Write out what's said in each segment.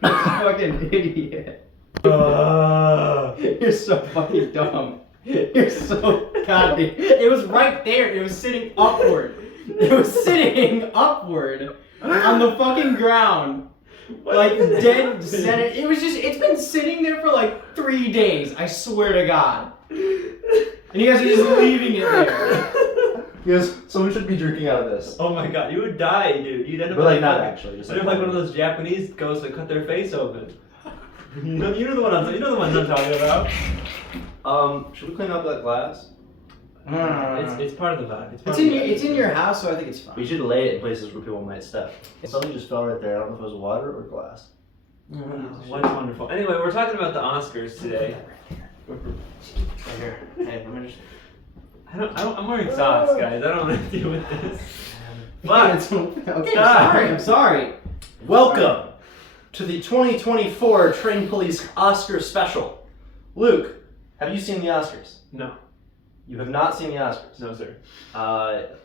Fucking idiot. You're so fucking dumb. You're so goddamn. It was right there. It was sitting upward. It was sitting upward on the fucking ground. Like dead center. It was just. It's been sitting there for like 3 days. I swear to God. And you guys are just leaving it there. Because someone should be drinking out of this. Oh my god, you would die, dude. You'd end up But like not actually. Just like one of those Japanese ghosts that cut their face open. You know the ones I'm talking about. Should we clean up that glass? It's part of the vibe. It's in your house, so I think it's fine. We should lay it in places where people might step. Something just fell right there. I don't know if it was water or glass. What's wonderful. Anyway, we're talking about the Oscars today. Right here. Hey, let me just. I'm wearing socks, guys. I don't want to deal with this. But okay, I'm sorry. Welcome to the 2024 Train Police Oscar special. Luke, have you seen the Oscars? No. You have not seen the Oscars? No, sir.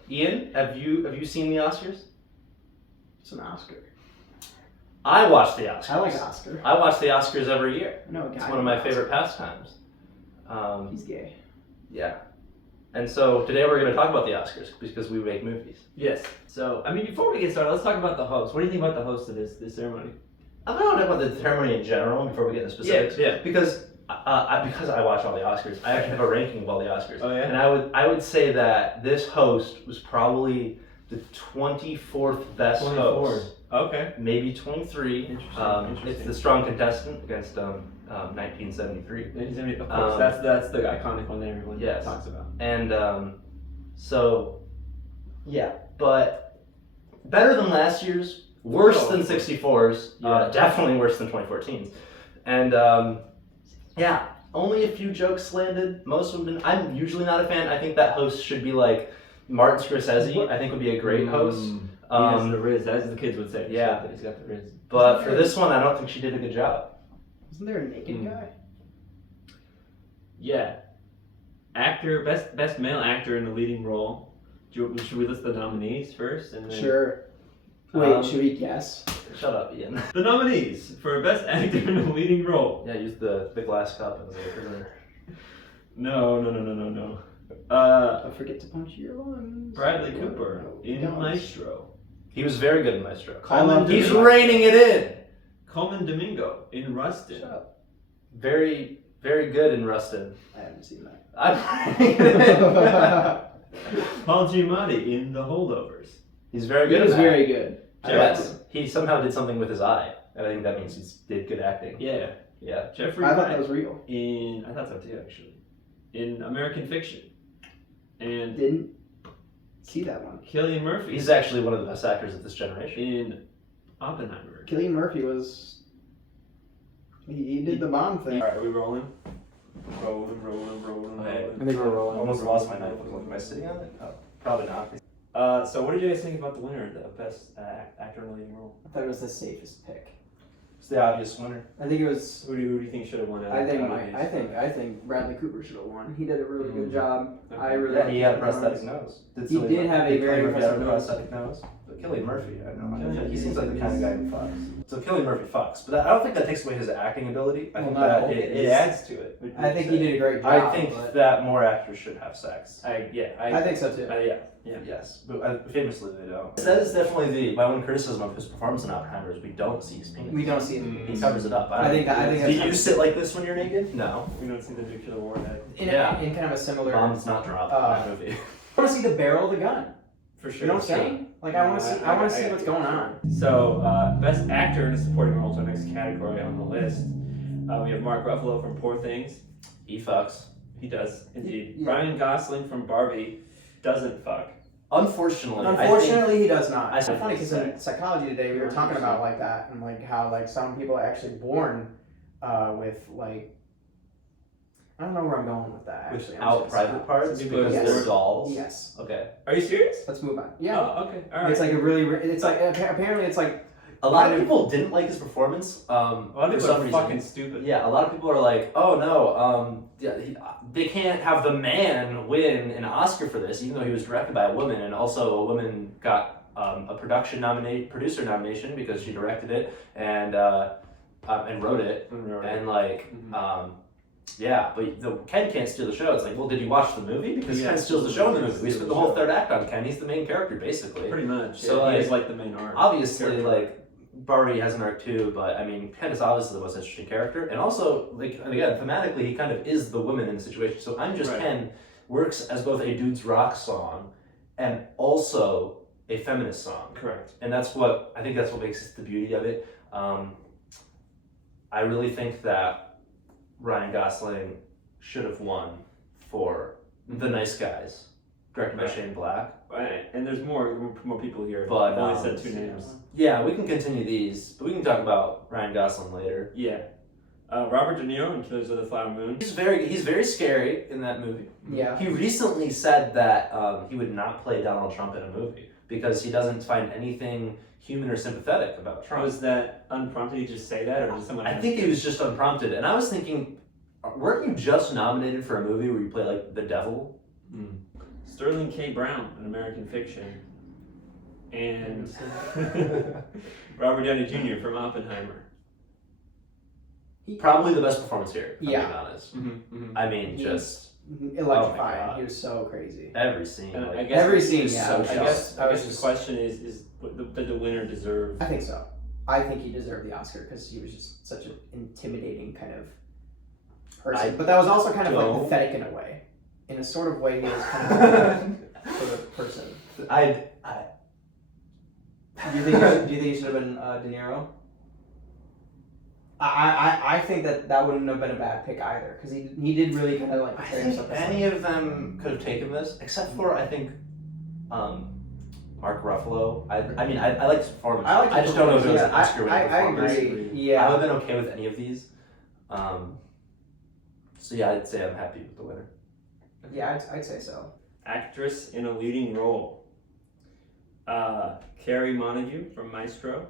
Ian, have you seen the Oscars? It's an Oscar. I watch the Oscars. I like Oscar. I watch the Oscars every year. No, it's one of my favorite pastimes. He's gay. Yeah. And so today we're going to talk about the Oscars because we make movies. Yes. So, I mean, before we get started, let's talk about the host. What do you think about the host of this ceremony? I'm going to talk about the ceremony in general before we get into specifics. Yeah. Because I watch all the Oscars, I actually have a ranking of all the Oscars. Oh, yeah? And I would say that this host was probably the 24th best 24. host. Okay. Maybe 23. Interesting. It's the strong contestant against 1973. 1970. Of course, that's the iconic one that everyone talks about. And so, yeah, but better than last year's, worse than 64's, definitely worse than 2014's. And yeah, only a few jokes landed. Most of them, I'm usually not a fan. I think that host should be like Martin Scorsese. I think would be a great host. He has the Riz, as the kids would say. Yeah. He's got the Riz. But for this one, I don't think she did a good job. Isn't there a naked guy? Yeah. Actor, best male actor in the leading role. Should we list the nominees first? And then... Sure. Wait, should we guess? Shut up, Ian. The nominees for best actor in the leading role. Yeah, use the glass cup as a prisoner. No. Don't forget to punch your lungs. Bradley Cooper in Maestro. He was very good in Maestro. He's reining it in. Colman Domingo in Rustin. Shut up. Very, very good in Rustin. I haven't seen that. I'm reining it in. Paul Giamatti in The Holdovers. He's very good. He was very good. Yes. He somehow did something with his eye. And I think that means he did good acting. Yeah. Jeffrey I thought Wright that was real. I thought so too, actually. In American Fiction. And Didn't see that one. Cillian Murphy. He's actually one of the best actors of this generation. In Oppenheimer. Cillian Murphy was. He did the bomb thing. Alright, are we rolling? Rolling. Okay. I think we're rolling. Almost lost my knife. Am I sitting on it? Oh, probably not. So what did you guys think about the winner, the best actor in the leading role? I thought it was the safest pick. It's the obvious winner. I think it was. Who do you think should have won? I think Bradley Cooper should have won. He did a really good job. Okay. I really. Yeah, he had a liked his prosthetic performance. nose. He did have a very impressive nose. prosthetic nose. But Cillian Murphy, I don't know. Cillian, He seems like the kind of guy who fucks. So Cillian Murphy fucks, but I don't think that takes away his acting ability. I think that it adds to it. I think he did a great job. I think that more actors should have sex. I think so too. Yeah. Yes, but famously they don't. That is definitely my one criticism of his performance in Oppenheimer is we don't see his penis. We don't see it. He covers it up. I think Do you sit like this when you're naked? No. We don't see the nuclear warhead. In kind of a similar. Bombs not dropped in that movie. I want to see the barrel of the gun. For sure. You know what I'm saying? Like I want to see what's going on. So, best actor in a supporting role is our next category on the list. We have Mark Ruffalo from Poor Things. He fucks. He does, indeed. Yeah. Ryan Gosling from Barbie doesn't fuck. Unfortunately, he does not. It's I funny because in think- psychology today we were talking about like that and like how like some people are actually born with like I don't know where I'm going with that. Actually, Without private parts because Yes. they're dolls. Yes. Okay. Are you serious? Let's move on. Yeah. Oh, okay. All right. It's like a really. It's like apparently it's like A lot of people didn't like his performance. a lot of people are fucking stupid. Yeah, a lot of people are like, oh no, they can't have the man win an Oscar for this, even though he was directed by a woman, and also a woman got a producer nomination because she directed it, and and wrote it, and like, yeah, but Ken can't steal the show. It's like, well, did you watch the movie? Because Ken steals the show in the movie. We spent the whole third act on Ken. He's the main character, basically. Pretty much. So he is like the main arc. Obviously, character. like, Barbie has an arc too, but I mean, Ken is obviously the most interesting character, and also, like, and again, thematically, he kind of is the woman in the situation. So I'm Just Ken works as both a dude's rock song and also a feminist song. Correct. And I think that's what makes the beauty of it. I really think that Ryan Gosling should have won for The Nice Guys, directed by Shane Black. Right. And there's more people here. But I've only said 2 names. Yeah, we can continue these, but we can talk about Ryan Gosling later. Yeah. Robert De Niro in Killers of the Flower Moon. He's very scary in that movie. Yeah. He recently said that he would not play Donald Trump in a movie because he doesn't find anything human or sympathetic about Trump. Was that unprompted? Did you just say that, or did someone? I think it was just unprompted, and I was thinking, weren't you just nominated for a movie where you play like the devil? Sterling K. Brown in American Fiction, and Robert Downey Jr. from Oppenheimer. Probably the best performance here. Yeah. To be honest. I I mean, just Electrifying. God. He was so crazy. every scene. And Like, I guess Every scene, just yeah. so I guess was the question is did the winner deserve? I think so. I think he deserved the Oscar because he was just such an intimidating kind of person. But that was also kind of like pathetic in a way. In a sort of way, he was kind of like sort of person. Do you think he should have been De Niro? I think that wouldn't have been a bad pick either because he did really kind of like. I think any of them could have taken this, except for I think Mark Ruffalo. I mean, I like his performance. I just don't know if it was an Oscar-winning performance. I agree. Yeah. I would have been okay with any of these. So yeah, I'd say I'm happy with the winner. Yeah, I'd say so. Actress in a leading role. Carrie Montague from Maestro.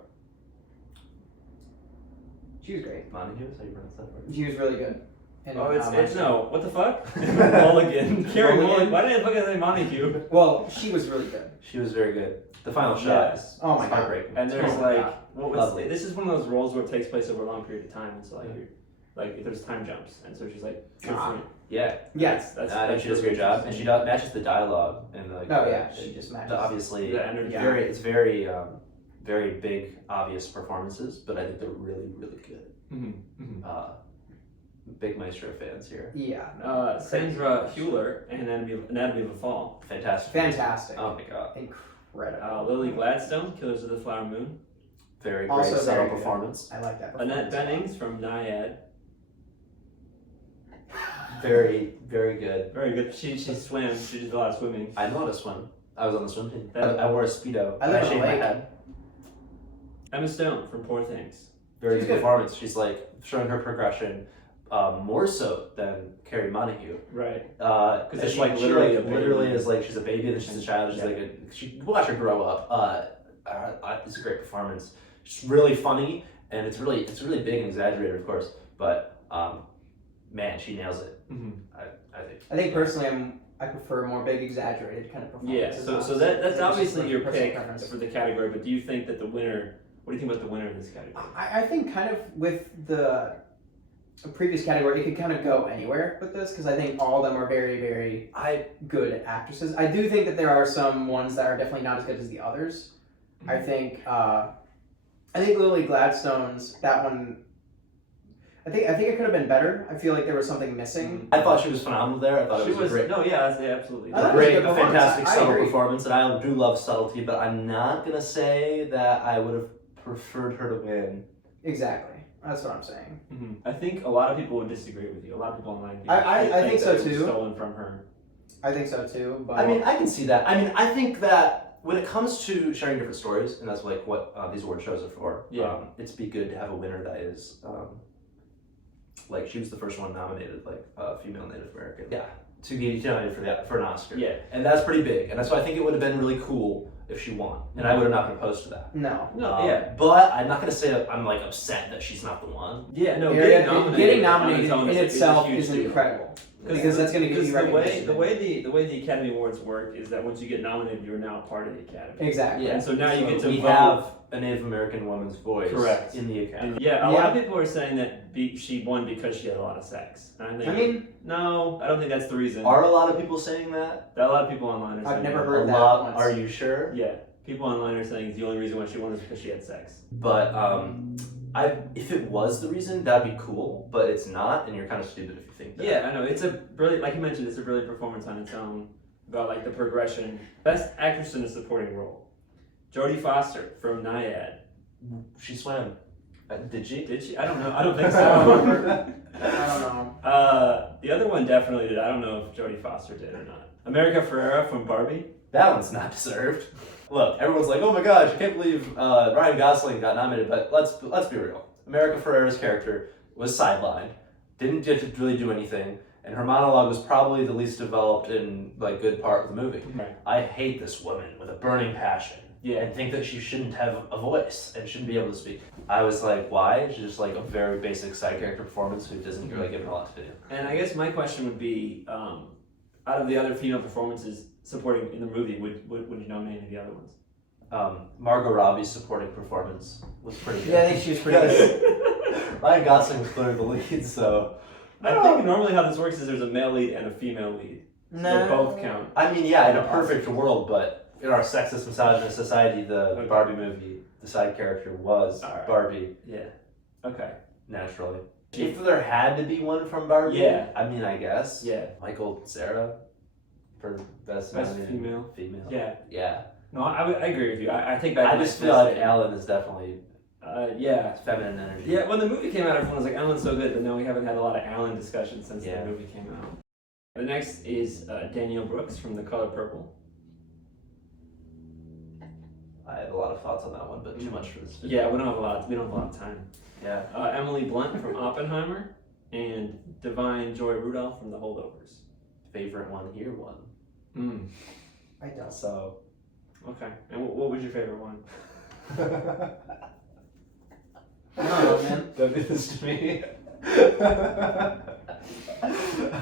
She was great. Montague, is how you pronounce that word? She was really good. And, It's no. What the fuck? Mulligan. Carrie Mulligan. Why did I fucking say Montague? Well, she was really good. She was very good. The final shot is Oh my God. heartbreaking. And there's Oh my like, God. Lovely. this is one of those roles where it takes place over a long period of time, and so like there's time jumps, and so she's like, good for you. Yeah. Yes. I think she does a great job, and she matches the dialogue and like. Oh yeah, she just matches. Obviously, The energy. it's very very big, obvious performances, but I think they're really, really good. Big Maestro fans here. Yeah. Sandra Hüller in Anatomy of a Fall. Fantastic. Oh my God. Incredible. Lily Gladstone, Killers of the Flower Moon. Very Also great subtle very good. performance. I like that performance. Annette Bennings from Naiad. Very, very good. Very good. She swam. She did a lot of swimming. I know how to swim. I was on the swim team. That- I wore a Speedo. I live on a shaved my lake. head. Emma Stone from Poor Things. Very She's good good. performance. She's like showing her progression more so than Carrie Montague. Right. Because it's she like literally a baby. literally is like she's a baby, then she's a child. She's she watch her grow up. It's a great performance. It's really funny and it's really big and exaggerated, of course. But man, she nails it. I think. I think personally, I prefer more big, exaggerated kind of Yeah. performances. So that's obviously your personal pick preference. for the category. But do you think that the winner? What do you think about the winner in this category? I think kind of with the previous category, it could kind of go anywhere with this because I think all of them are very, very good actresses. I do think that there are some ones that are definitely not as good as the others. I think Lily Gladstone's that one. I think it could have been better. I feel like there was something missing. I thought she was phenomenal there. I thought She it was a great. No, yeah, absolutely. I thought it was a Great, good a performance. fantastic I subtle agree. performance, and I do love subtlety, but I'm not gonna say that I would have preferred her to win. Exactly. That's what I'm saying. I think a lot of people would disagree with you. A lot of people online. I think so that it was too. Stolen from her. I think so too. But I mean, I can see that. I mean, I think that when it comes to sharing different stories, and that's like what these award shows are for. Yeah. It's be good to have a winner that is, like she was the first one nominated, like female Native American. Yeah. To be nominated for an Oscar. Yeah. And that's pretty big, and that's why I think it would have been really cool if she won, and I would have not been opposed to that. no. Yeah. But I'm not gonna say that I'm like upset that she's not the one. Yeah. No. Getting Getting nominated in on its own itself huge is deal. incredible. Because that's gonna give you recognition. The way the Academy Awards work is that once you get nominated, you're now part of the Academy. Exactly. Yeah. And so now you get to we vote. have a Native American woman's voice. Correct. In the Academy. And yeah, a lot of people are saying that she won because she had a lot of sex. And I think, no, I don't think that's the reason. Are a lot of people saying that? A lot of people online are saying I've never that. heard a that lot. once. Are you sure? Yeah, people online are saying the only reason why she won is because she had sex. But if it was the reason, that'd be cool. But it's not, and you're kind of stupid if you think that. Yeah, I know. It's a brilliant, like you mentioned, it's a brilliant performance on its own about like the progression. Best actress in a supporting role, Jodie Foster from Naiad. She swam. Did she? Did she? I don't know. I don't think I don't so. remember. I don't know. The other one definitely did. I don't know if Jodie Foster did or not. America Ferrera from Barbie. That one's not deserved. Look, everyone's like, "Oh my gosh, I can't believe Ryan Gosling got nominated." But let's be real. America Ferrera's character was sidelined, didn't get to really do anything, and her monologue was probably the least developed and like good part of the movie. Right. I hate this woman with a burning passion. Yeah. And think that she shouldn't have a voice and shouldn't be able to speak. I was like, why? She's just like a very basic side character performance who doesn't really give her a lot to do. And I guess my question would be, out of the other female performances supporting in the movie, would you nominate any of the other ones? Margot Robbie's supporting performance was pretty good. Yeah, I think she was pretty good. Ryan Gosling was clearly the lead, so. I think normally how this works is there's a male lead and a female lead. So they both count. I mean, yeah, in a perfect world, but in our sexist, misogynist society, the Barbie movie, the side character was Barbie. Yeah. Okay. Naturally. If there had to be one from Barbie, yeah. I mean, I guess. Yeah. Michael Cera for best female. Female. Yeah. Yeah. No, I agree with you. I think back. I just feel like Ellen is definitely. Yeah. Feminine energy. Yeah. When the movie came out, everyone was like, "Ellen's so good," but no, we haven't had a lot of Ellen discussion since the movie came out. The next is Danielle Brooks from The Color Purple. I have a lot of thoughts on that one, but too much for this video. Yeah, we don't have a lot of time. Yeah. Emily Blunt from Oppenheimer and Divine Joy Rudolph from The Holdovers. Favorite one here won. I don't. So. Okay. And what was your favorite one? I don't know, man. Don't do this to me.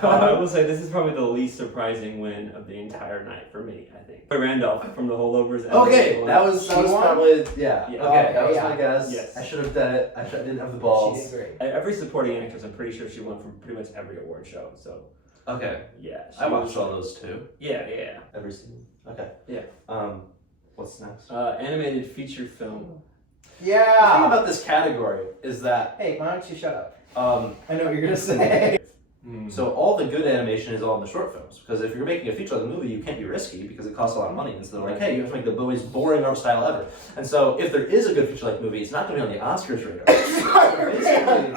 I will say this is probably the least surprising win of the entire night for me, I think. Randolph from The Holdovers. Okay, that was probably, yeah. Yeah. Okay, that was yeah. my guess. Yes. I should have done it. I didn't have the balls. She did great. Every supporting actress, I'm pretty sure she won from pretty much every award show, so. Okay. Yeah. I watched all those too. Yeah. Every season. Okay. Yeah. What's next? Animated feature film. The thing Yeah. about this category is that Hey, why don't you shut up? I know what you're gonna say. so all the good animation is all in the short films, because if you're making a feature-length movie, you can't be risky because it costs a lot of money, and so they're like, hey, you have to make the most boring art style ever. And so if there is a good feature-length movie, it's not going to be on the Oscars radar. Basically,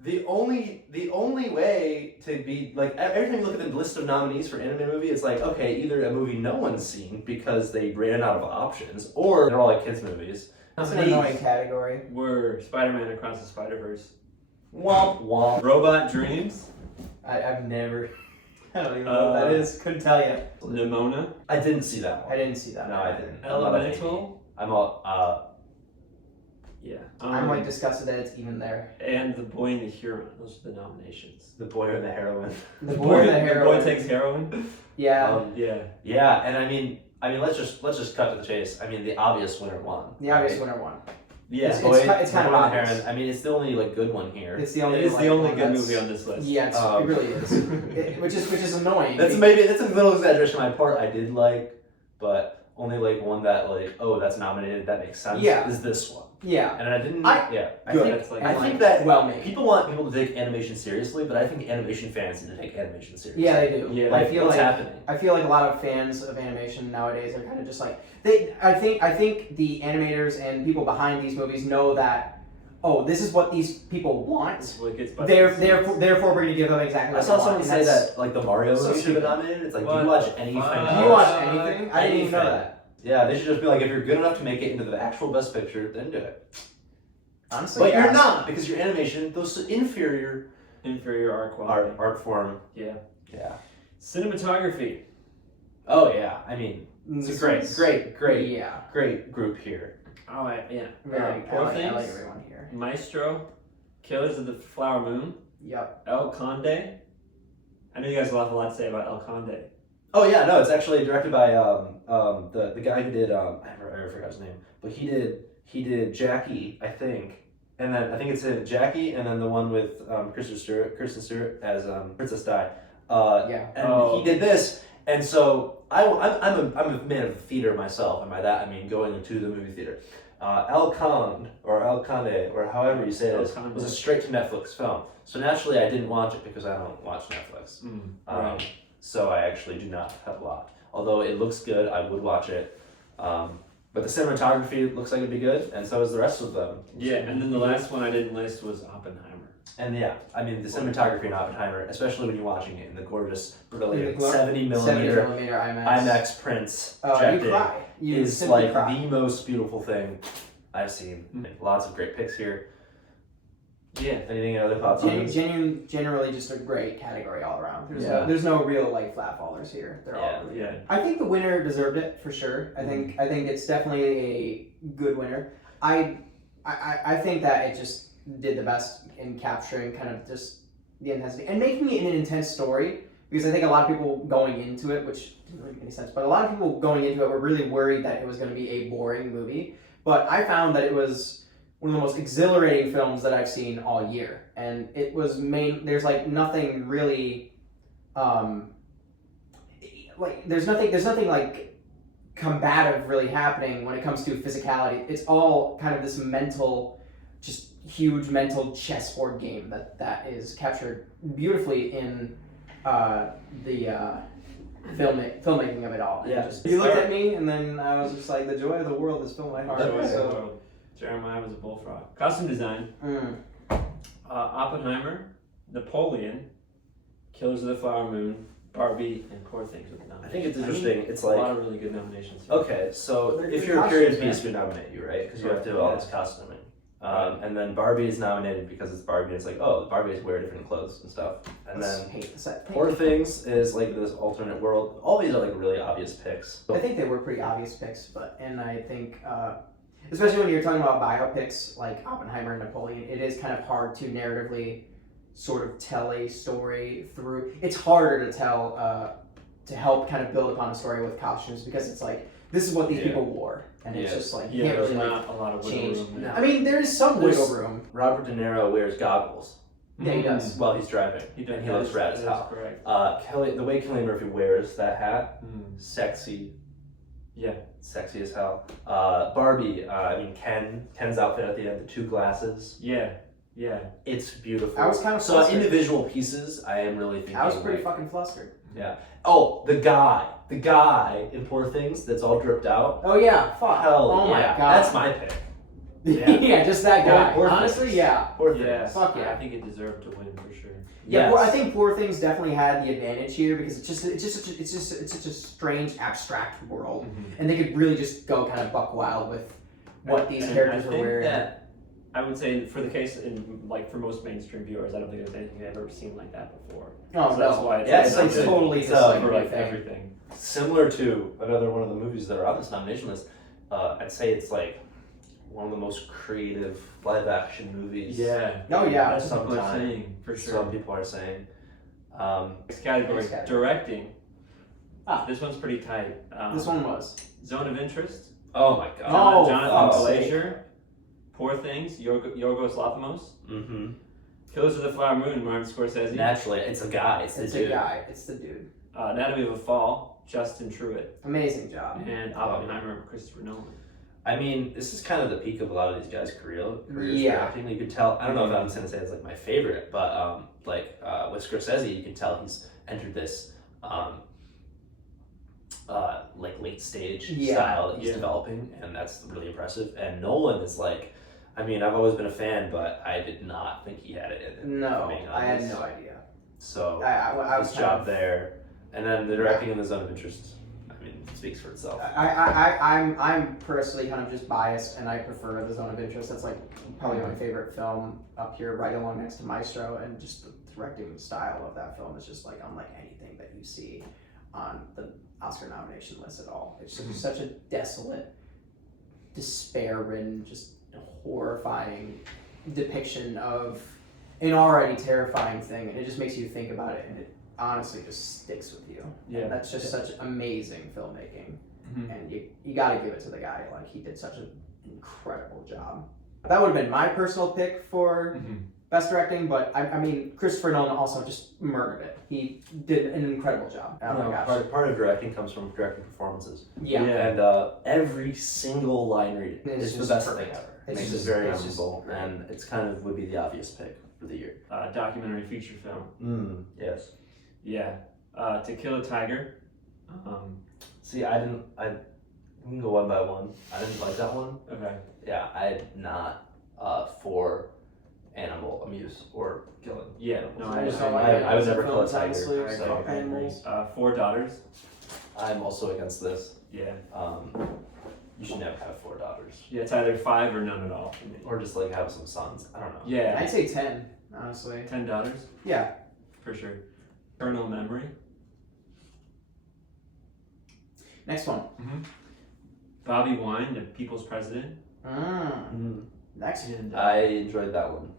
the only way to be like, every time you look at the list of nominees for animated movie, it's like, okay, either a movie no one's seen because they ran out of options, or they're all like kids movies. That's an annoying category. We're Spider-Man Across the Spider-Verse. Womp womp. Robot Dreams. I've never. I don't even know what that is. Couldn't tell you. Nimona. I didn't see that one. I didn't see that. No, I didn't. Elemental. I'm all, Yeah. I'm like disgusted that it's even there. And The Boy and the Hero. Those are the nominations. The Boy and the Heroine. The boy and the The heroine. boy takes heroin. Yeah. Yeah. Yeah, and I mean, let's just cut to the chase. I mean, the obvious winner won. The obvious winner won. Yeah. It's The Boy- kind of The Boy and the obvious. Heroine. I mean, it's the only like good one here. It's the only. It is the only good that's- movie on this list. Yeah, it really is. Which is annoying. That's a little exaggeration on my part. I did like, but only like one that like, oh, that's nominated. That makes sense. Yeah. Is this one? Yeah. And I didn't. I Good. think that well made. people want people to take animation seriously, but I think animation fans need to take animation seriously. Yeah, they do. Yeah. Like, I feel what's like happening? I feel like a lot of fans of animation nowadays are kind of just like they. I think the animators and people behind these movies know that. Oh, this is what these people want. Therefore, we're gonna give them exactly. I what saw they someone want, say and that's- that like the Mario so movie should have been stupid. nominated. It's like, What do you watch the any? fuck? Do you watch anything? I didn't even know Anything. that. Yeah, they should just be like, if you're good enough to make it into the actual best picture, then do it. Honestly, But yeah. you're not, because your animation, those inferior art quality. art form. Yeah. Yeah. Cinematography. Oh yeah, I mean, it's a great Yeah. group here. Oh yeah. Very. Poor I like Things. everyone here. Maestro. Killers of the Flower Moon. Yep. El Conde. I know you guys will have a lot to say about El Conde. Oh yeah, no, it's actually directed by the guy who did I forgot his name, but he did Jackie, I think, and then I think it's in Jackie, and then the one with Kristen Stewart as Princess Di. And he did this, and so I'm a man of theater myself, and by that I mean going into the movie theater. El Conde, or however you say it is, was a straight to Netflix film. So naturally, I didn't watch it because I don't watch Netflix. Right. So I actually do not have a lot. Although it looks good, I would watch it. But the cinematography looks like it'd be good, and so is the rest of them. Yeah, and then the last one I didn't list was Oppenheimer. And yeah, I mean the cinematography in Oppenheimer, especially when you're watching it in the gorgeous, brilliant The 70 millimeter IMAX prints projecting, is like the most beautiful thing I've seen. Lots of great picks here. Yeah. Anything other thoughts on this? Generally just a great category all around. There's no real like flat fallers here. They're all really good. I think the winner deserved it for sure. I think it's definitely a good winner. I think that it just did the best in capturing kind of just the intensity and making it an intense story, because I think a lot of people going into it, which didn't really make any sense, but a lot of people going into it were really worried that it was going to be a boring movie. But I found that it was one of the most exhilarating films that I've seen all year, and it was there's like nothing really, like there's nothing like combative really happening when it comes to physicality. It's all kind of this mental, just huge mental chessboard game that is captured beautifully in the filmmaking of it all. Yeah. You looked at me, and then I was just like, the joy of the world is filling my heart. Joy of the world. Jeremiah was a bullfrog. Costume design. Oppenheimer, Napoleon, Killers of the Flower Moon, Barbie, and Poor Things with the nominations. I think it's interesting. It's a like lot of really good nominations. Okay, so if you're a period piece, we nominate you, right? Because you have to do all this costuming. And then Barbie is nominated because it's Barbie. It's like, oh, Barbies wear different clothes and stuff. And then Poor Things is like this alternate world. All these are like really obvious picks. I think they were pretty obvious picks, and I think, especially when you're talking about biopics like Oppenheimer and Napoleon, it is kind of hard to narratively sort of tell a story through. It's harder to tell, to help kind of build upon a story with costumes, because it's like, this is what these people wore. And it's just like, you can't really not a lot of wiggle room. I mean, there is some wiggle room. Robert De Niro wears goggles. Yeah, he does. While he's driving. And he looks rad as hell. The way Cillian Murphy wears that hat, sexy. Yeah. Sexy as hell. Barbie, I mean, Ken's outfit at the end, the two glasses. Yeah. It's beautiful. I was kind of flustered. Individual pieces, I am really thinking. I was pretty fucking flustered. Yeah. Oh, the guy in Poor Things that's all dripped out. Oh yeah, fuck. Hell oh yeah. My god. That's my pick. Yeah, just that guy. Honestly, Things. Yeah. Poor Things. Fuck yeah. I think it deserved to win for sure. Yeah, I think Poor Things definitely had the advantage here, because it's such a strange abstract world, and they could really just go kind of buck wild with what these characters were wearing. That I would say for the case for most mainstream viewers, I don't think there's anything they've ever seen like that before. Oh, so that's why it's like totally for like everything. Similar to another one of the movies that are on this nomination list, I'd say it's like one of the most creative live action movies. Yeah. Oh yeah. That's what people are saying, for sure. Some people are saying. Next category, directing. This one's pretty tight. This one was. Zone of Interest. Oh my god. Jonathan Glazer. Poor Things, Yorgos Lanthimos. Killers of the Flower Moon, Martin Scorsese. Naturally, it's a guy. It's the dude. Anatomy of a Fall, Justin Truitt. Amazing job. And Oppenheimer, Christopher Nolan. I mean, this is kind of the peak of a lot of these guys' careers. Yeah. You can tell. I don't know if I'm just gonna say it's like my favorite, but with Scorsese, you can tell he's entered this like late stage style that he's developing, and that's really impressive. And Nolan is like, I mean, I've always been a fan, but I did not think he had it in him. No, I had no idea. So I his job there, and then the directing in the Zone of Interest, I mean, speaks for itself. I'm personally kind of just biased, and I prefer the Zone of Interest. That's like probably my favorite film up here, right along next to Maestro, and just the directing style of that film is just like unlike anything that you see on the Oscar nomination list at all. It's just such a desolate, despair-ridden, just horrifying depiction of an already terrifying thing, and it just makes you think about it, and honestly just sticks with you. Yeah. And that's just such amazing filmmaking. Mhm. And you got to give it to the guy. Like, he did such an incredible job. That would have been my personal pick for best directing, but I mean, Christopher Nolan also just murdered it. He did an incredible job. Oh my gosh. Part of directing comes from directing performances. Yeah. And every single line reading is the just best perfect. thing ever. It's Makes just- it very it's just memorable, great. and it's kind of would be the obvious pick for the year. Documentary feature film. Yes. Yeah. To Kill a Tiger. See, we can go one by one. I didn't like that one. Okay. Yeah, I'm not for animal abuse or killing. Yeah. animals. No, I just I don't like I would never kill a films, tiger. honestly, I So agree. animals. 4 Daughters. I'm also against this. Yeah. You should never have 4 daughters, Yeah, it's either 5 or none at all for me. or just like have some sons. I don't know. Yeah. I'd say 10, honestly. 10 daughters, Yeah. for sure. Eternal Memory. Next one. Bobby Wine, the People's President. Next. And I enjoyed that one.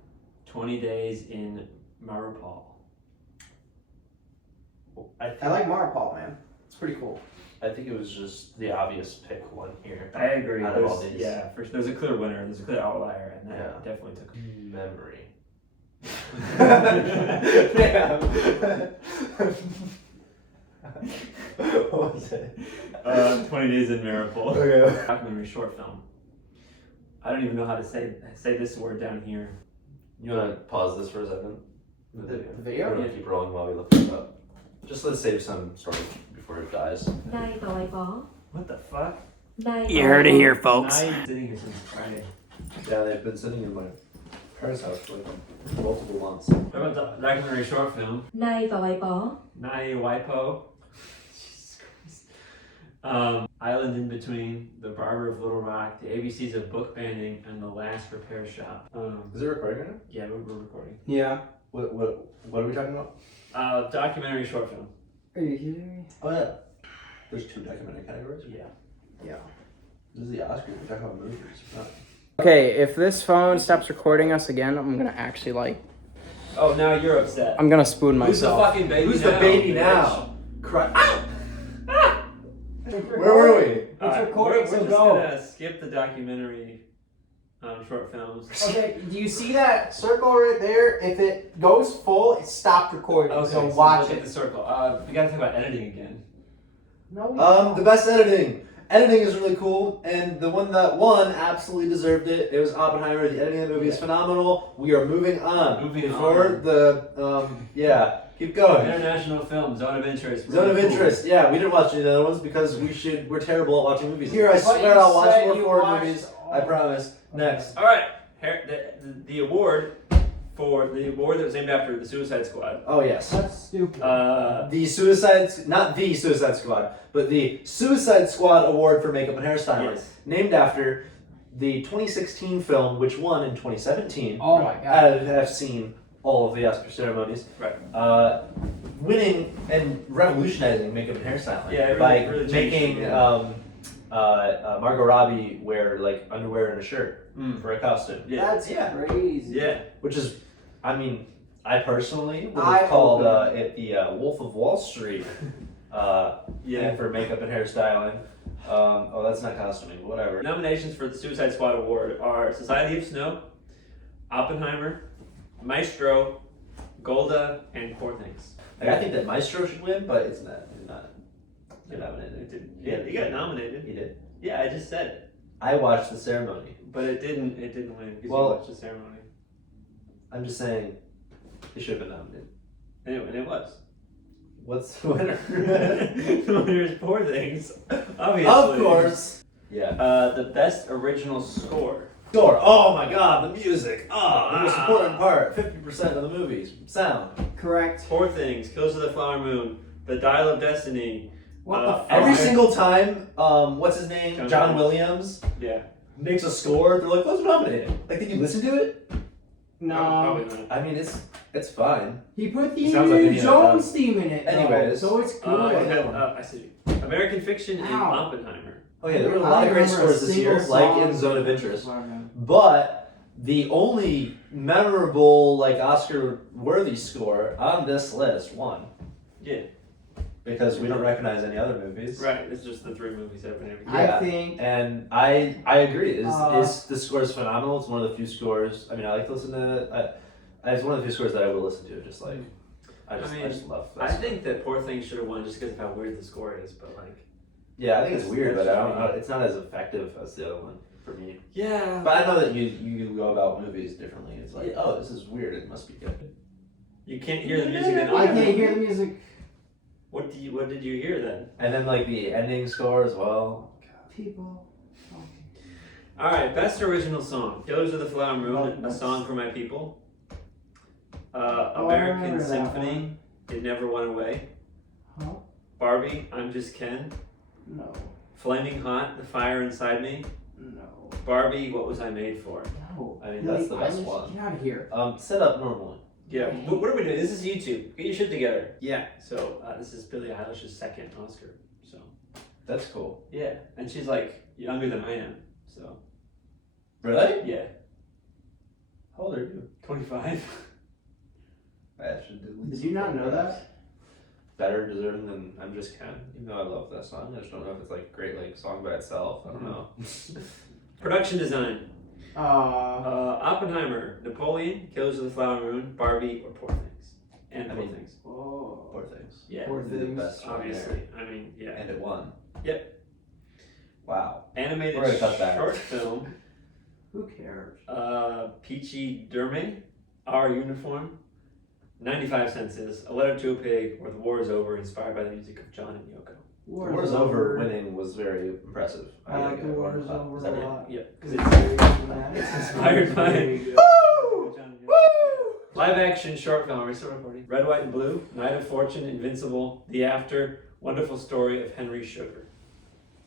20 Days in Maripol. I like Maripol, man. It's pretty cool. I think it was just the obvious pick one here. I agree. Out of all these. Yeah, there's a clear winner. There's a clear outlier, and that Yeah. definitely took. Memory. What was it? 20 Days in Maripol. Okay. Documentary short film. I don't even know how to say this word down here. You want to pause this for a second? The We're video? going to keep rolling while we look this up. Just let's save some storage before it dies. Nay gọi bỏ. What the fuck? Nay You gọi heard it bỏ. here, folks. I'm sitting here since Friday. Yeah, they've been sitting in my parents' house for like multiple months. What about the documentary short film? Nay gọi bỏ. Nai Waipo. Jesus Christ. Island in Between, The Barber of Little Rock, The ABCs of Book Banning, and The Last Repair Shop. Is it recording right now? Yeah, we're recording. Yeah. What are we talking about? Documentary short film. Are you kidding me? Oh yeah. There's 2 documentary categories? Yeah. Yeah. This is the Oscars. We're talking about movies. Not... Okay, if this phone stops recording us again, I'm gonna actually Oh, now you're upset. I'm gonna spoon Who's the myself. fucking baby Who's now? the baby bitch? now? Where were we? Alright, recording, we're so just go. gonna skip the documentary short films. Okay, do you see that circle right there? If it goes full, it stopped recording. Okay, so so watch look at it. the circle. We gotta talk about editing again. No. The best editing. Editing is really cool, and the one that won absolutely deserved it. It was Oppenheimer. The editing of the movie is phenomenal. We are moving on. Moving Before on. the yeah, keep going. International film, Zone of Interest. Zone of really cool. Interest. Yeah, we didn't watch any of the other ones because we're terrible at watching movies. Here, I But swear you I'll watch said more you foreign watched movies. all- I promise. Next. All right, the award that was named after the Suicide Squad. Oh yes. That's stupid. Not the Suicide Squad, but the Suicide Squad Award for Makeup and Hairstyling, Yes. named after the 2016 film, which won in 2017. Oh my god. I have seen all of the Oscar ceremonies. Right. Winning and revolutionizing makeup and hairstyling Yeah, it by really changed making it, yeah. Margot Robbie wear like underwear and a shirt for a costume. Yeah. That's crazy. Yeah. Which is, I mean, I personally would I have called opened- it the Wolf of Wall Street thing for makeup and hairstyling. Oh, that's not costuming, but whatever. Nominations for the Suicide Squad Award are Society of Snow, Oppenheimer, Maestro, Golda, and Poor Things. Like, I think that Maestro should win, but it's not. It did not get It nominated. didn't. Yeah, he got nominated. He did. Yeah, I just said it, I watched the ceremony. but it didn't. It didn't win because Well- you watched the ceremony. I'm just saying, he should have been nominated. Anyway, and it was. What's the winner? The winner is Poor Things, obviously. Of course. Yeah. The best original score. Score. Oh my God, the music. Oh, the most important part. 50% of the movies. Sound. Correct. Poor Things, Kills of the Flower Moon, The Dial of Destiny. What the fuck? Every single time, what's his name? John Williams Yeah. makes a score. They're like, let's nominate him. Like, did you listen to it? No. Probably not. I mean, it's fine. He put the It sounds like Indiana Indiana Jones theme in it. though, Anyways. so it's good. I see. American Fiction and Ow. Oppenheimer. Oh yeah, there were a I lot of don't great remember a scores this year, single like in song. Zone of Interest. But the only memorable, like, Oscar-worthy score on this list, one, Yeah. Because we don't recognize any other movies. Right. It's just the 3 movies that have been able to Yeah. I think And I agree. Is the score is phenomenal. It's one of the few scores. I mean, I like to listen to. It's one of the few scores that I will listen to. Just like, I just love. That I score. think that Poor Things should have won just because of how weird the score is, but like. Yeah, I think it's weird, but I don't. It's not as effective as the other one for me. Yeah. But I know that you go about movies differently. It's like, oh, this is weird. It must be good. You can't hear the music then. I can't hear the music. What did you hear then? And then like the ending score as well. People. All right, best original song: "Killers of the Flower Moon," "A Song for My People," I "American remember that Symphony," one. "It Never Went Away," Huh? "Barbie," "I'm Just Ken," No. "Flaming Hot," "The Fire Inside Me," No. "Barbie," "What Was I Made For." No. I mean, that's the best Eilish, one. Get out of here. Set up normally. Yeah, what are we doing? This is YouTube. Get your shit together. Yeah. So this is Billie Eilish's second Oscar. So. That's cool. Yeah, and she's like younger than I am. So. Really? Yeah. How old are you? 25. I should Did you not know that? Better deserving than I'm Just Ken. Even though I love that song, I just don't know if it's like a great like song by itself. I don't know. Production design. Oppenheimer, Napoleon, Killers of the Flower Moon, Barbie, or Poor Things. And Poor Things. Oh. Poor Things. Yeah. Poor They're the Things. best one Obviously. I mean, yeah. there. And it won. Yep. Wow. Animated We're gonna cut that. short film. Who cares? Peachy Derme, Our Uniform, 95 Senses, A Letter to a Pig, or The War is Over, inspired by the music of John and Yoko. War is Over winning was very impressive. I like the War is Is Over that a it? lot. Yeah, because It's inspired by- Very good. John and Yoko. Live action short film, are we still recording? Red, White, and Blue, Night of Fortune, Invincible, The After, Wonderful Story of Henry Sugar.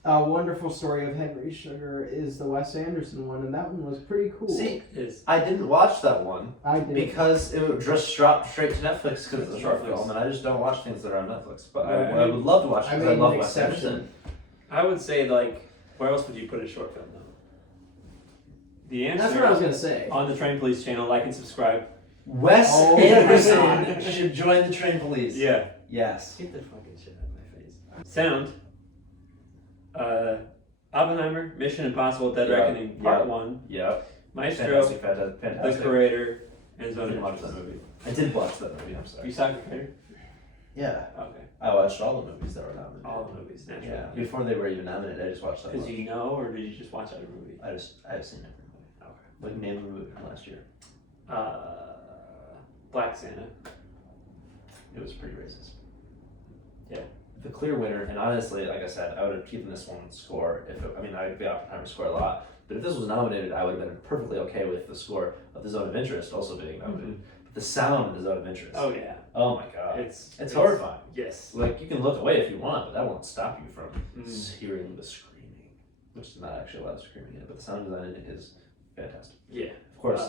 A Wonderful Story of Henry Sugar is the Wes Anderson one, and that one was pretty cool. See, It is. I didn't watch that one I did. because it would just drop straight to Netflix because it's a short Netflix. film, and I just don't watch things that are on Netflix. But Yeah, I would love to watch it I because I made love an Wes exception. Anderson. I would say, like, where else would you put a short film, though? The answer That's what I was gonna say. on the Train Police channel, like and subscribe. Wes Oh, Anderson should join the Train Police. Yeah. Yes. Get the fucking shit out of my face. Sound. Oppenheimer, Mission Impossible, Dead Yeah, Reckoning, Part yeah. 1, Yep. Maestro, Fantastic. The Creator, and I Zone didn't of watch that Interest. movie. I did watch that movie. I'm You sorry. saw The Creator? Yeah. Okay. I watched all the movies that were nominated. All the movies, naturally. Yeah. Before they were even nominated, I just watched that. Because you know, or did you just watch every movie? I've seen every movie. Okay. Like name a movie from last year. Black Santa. It was pretty racist. Yeah. The clear winner, and honestly, like I said, I would have given this one score if it, I mean, I like the Oppenheimer score a lot, but if this was nominated, I would have been perfectly okay with the score of The Zone of Interest also being nominated. But the sound of The Zone of Interest. Oh, yeah. Oh my god. It's horrifying. Yes. Like, you can look away if you want, but that won't stop you from Mm. hearing the screaming, which is not actually a lot of screaming in it, but the sound design in it is fantastic. Yeah. Of course,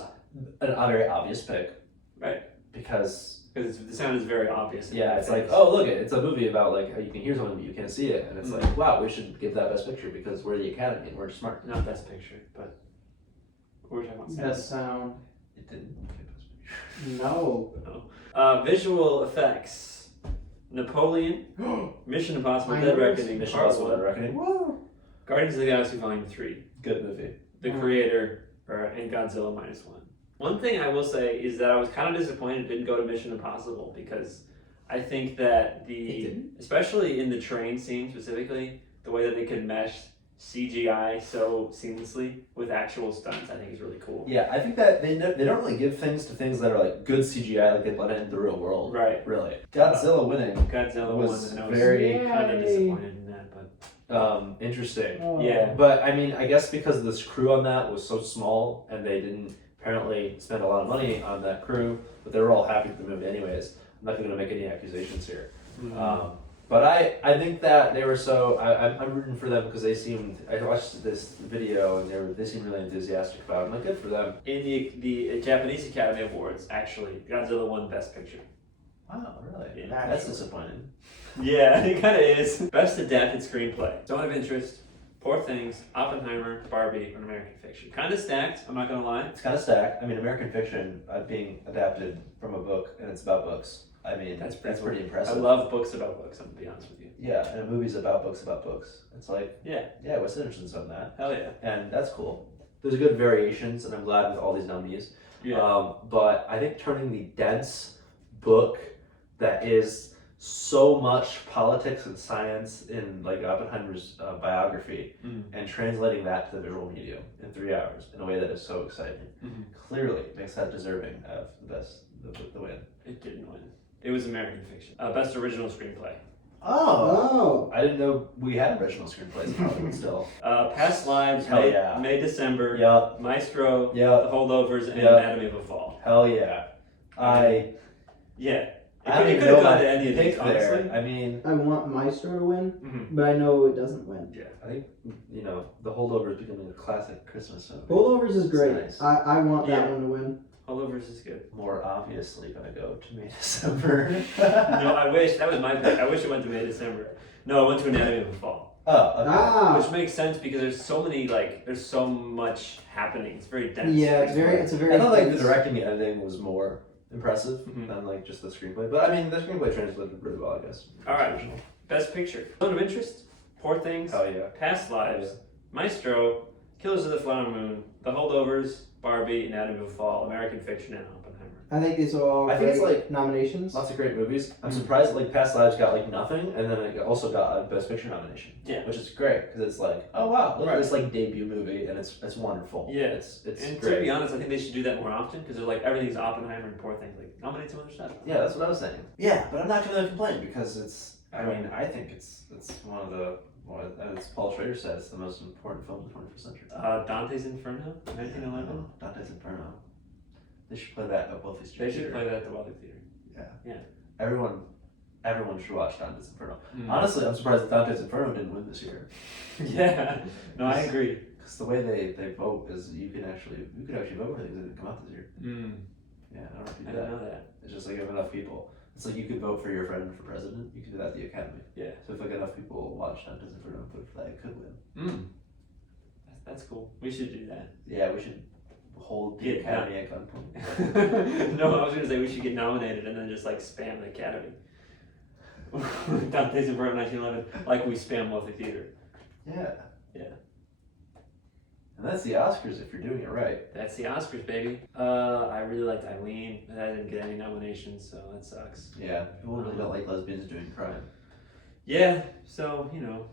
a very obvious pick. Right. Because Because the sound is very obvious. in yeah, your it's like, face. oh look, it's a movie about like how you can hear something but you can't see it, and it's Mm. like, wow, we should give that Best Picture because we're the Academy and we're smart. Not Best Picture, but we're talking about sound. Best sound. It didn't get Best Picture. No. Visual effects. Napoleon, Mission Impossible, Dead Fireworks? Reckoning, Mission Part Impossible: 1, Dead Reckoning. Woo! Guardians of the Galaxy Volume 3, Good movie. The Creator, and Godzilla Minus One. One thing I will say is that I was kind of disappointed it didn't go to Mission Impossible because I think that It didn't? especially in the train scene specifically, the way that they could mesh CGI so seamlessly with actual stunts, I think is really cool. Yeah, I think that they don't really give things to things that are like good CGI, like they blend it into the real world. Right. Really. Godzilla winning Godzilla was won, and I was very kind of Yay. disappointed in that, but interesting. Oh. yeah. But I mean, I guess because this crew on that was so small and they didn't apparently spend a lot of money on that crew, but they were all happy with the movie anyways. I'm not going to make any accusations here. But I think that they were so, I'm rooting for them because they seemed, I watched this video and they seemed really enthusiastic about it. I'm like, good for them. In the Japanese Academy Awards, actually, Godzilla won Best Picture. Wow, really? Yeah. That's disappointing. Yeah, it kind of is. Best Adapted Screenplay. Zone of Interest, Poor Things, Oppenheimer, Barbie, and American Fiction. Kind of stacked, I'm not going to lie. It's kind of stacked. I mean, American Fiction being adapted from a book and it's about books. I mean, That's that's pretty pretty impressive. I love books about books. I'm gonna be honest with you. Yeah, and a movie's about books about books. It's like, Yeah. yeah, Wes Anderson's done that, Hell yeah. and that's cool. There's good variations, and I'm glad with all these nominees. Yeah. But I think turning the dense book that is so much politics and science in like Oppenheimer's biography and translating that to the visual medium in 3 hours in a way that is so exciting clearly makes that deserving of the win. It didn't win. It was American Fiction. Best original screenplay. Oh, I didn't know we had original screenplays in Hollywood still. Past Lives, Hell yeah. May December, Yup. Maestro, Yup. The Holdovers, and Yup. Anatomy of a Fall. Hell yeah. Yeah. I don't It even could have know gone my to any of pick these, honestly. there. I mean, I want Maestro to win, Mhm. but I know it doesn't win. Yeah. I think, you know, The Holdover is becoming a classic Christmas movie. Holdovers is great. Nice. I want that Yeah. one to win. Holdovers is good. More obviously gonna go to May December. No, I wish. That was my pick. I wish it went to May December. No, it went to Anatomy of a Fall. Oh, okay. Ah, Which makes sense because there's so many, there's so much happening. It's very dense. yeah, it's a very. I thought like the dense- directing and editing was more impressive Mhm. than like just the screenplay. But I mean, the screenplay translated really well, I guess. All right. Original. Best Picture. Zone of Interest, Poor Things, Hell yeah. Past Lives, Maestro, Killers of the Flower Moon, The Holdovers, Barbie, Anatomy of a Fall, American Fiction, and Oppenheimer. I think these are all. I think it's great like nominations. Lots of great movies. I'm Mhm. surprised that like Past Lives got like nothing, and then it also got a Best Picture nomination. Yeah. Which is great because it's like, oh wow, look Right. at this like debut movie, and it's wonderful. Yeah. It's And great. to be honest, I think they should do that more often because they're like everything's Oppenheimer and Poor Things. Like nominate some other stuff. Yeah, that's what I was saying. Yeah, but I'm not gonna complain because it's. I mean, I think it's one of the. Well, as Paul Schrader said, it's the most important film of the 21st century. Dante's Inferno, 1911. Dante's Inferno. They should play that at Wealthy Street They should Theater. play that at the Weather Theater. Everyone should watch Dante's Inferno. Mm. Honestly, I'm surprised that Dante's Inferno didn't win this year. Yeah. No, I agree. Because the way they vote is you could actually vote for things that didn't come out this year. Mm. Yeah, I don't know if you I do didn't that. know that. It's just like if enough people. It's like you could vote for your friend for president. You could do that at the Academy. Yeah. So if like enough people watch Dante's Inferno and vote for that, it could win. Mm. That's cool. We should do that. Yeah, we should hold the Yeah, Academy at gunpoint. No, I was gonna say we should get nominated and then just like spam the Academy. Dante's Inferno 1911, like we spam Wealthy Theater. Yeah. Yeah. And that's the Oscars if you're doing it right. That's the Oscars, baby. I really liked Eileen, but I didn't get any nominations, so that sucks. Yeah. People really don't like lesbians doing crime. Yeah, so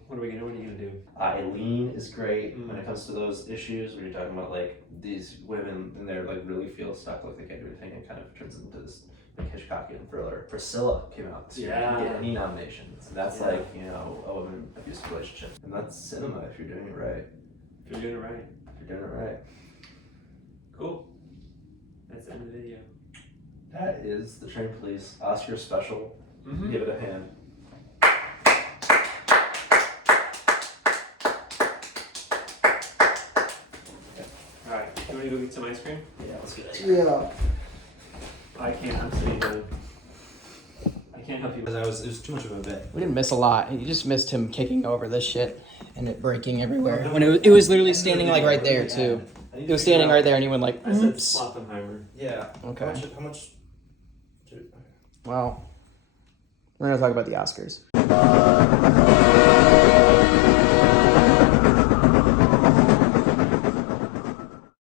what are you gonna do? Eileen is great when Mm. it comes to those issues when you're talking about like these women and they're like really feel stuck, like they can't do anything. It kind of turns into this like Hitchcockian thriller. Priscilla came out this year. Yeah. Didn't get any nominations. And that's Yeah. like a woman abusive relationship. And that's cinema if you're doing it right. If you're doing it right. If you're doing it right. Cool. That's the end of the video. That is the Train Police Oscar special. Mm-hmm. Give it a hand. Alright, you wanna go get some ice cream? Yeah, let's get it. Yeah. I can't, I'm sitting down. I can't help you. Because it was too much of a bit. We didn't miss a lot. You just missed him kicking over this shit and it breaking everywhere. When it was literally standing like right there too. It was standing right there and he went like, I said oops. Sloppenheimer. Yeah. Okay. How much? Well, we're gonna talk about the Oscars.